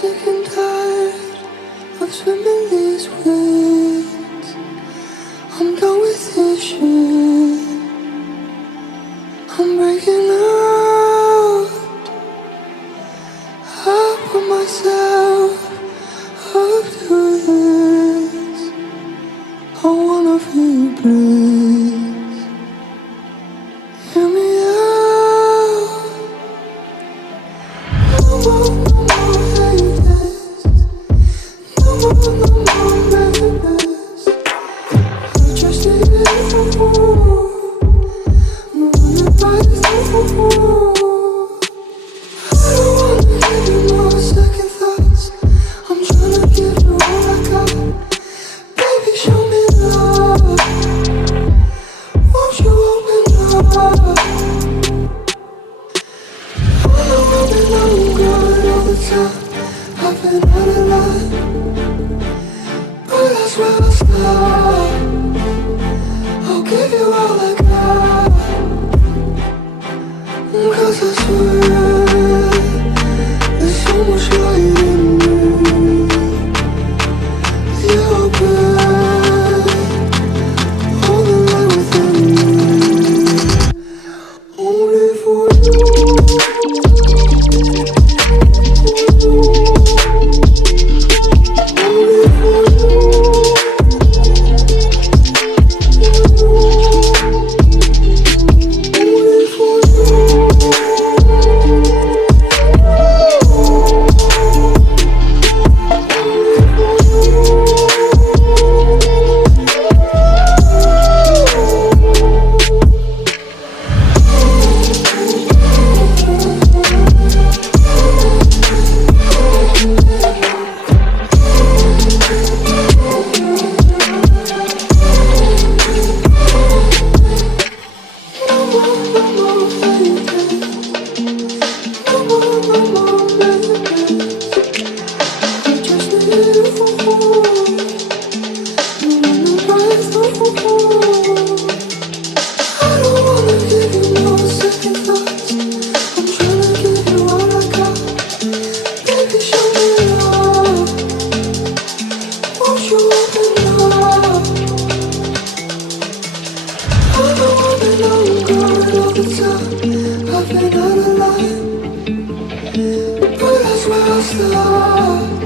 sick and tired of swimming these winds. I'm done with this shit. I'm breaking out. I put myself up to this. I wanna feel you breathe. Hear me out. No more haters. No more madness. I just need you. Running right through. I don't wanna give you more second thoughts. I'm tryna give you all I got. Baby, show me love. Won't you open up? I know I've been on guard all the time. I've been out of line, but that's where I'll stop. I'll give you all I got. 'Cause I swear there's so much light in me. Yeah, I'll bet all the light within me. Only for you. Only for you. Only for you. I've been out of line, but that's where I'll start.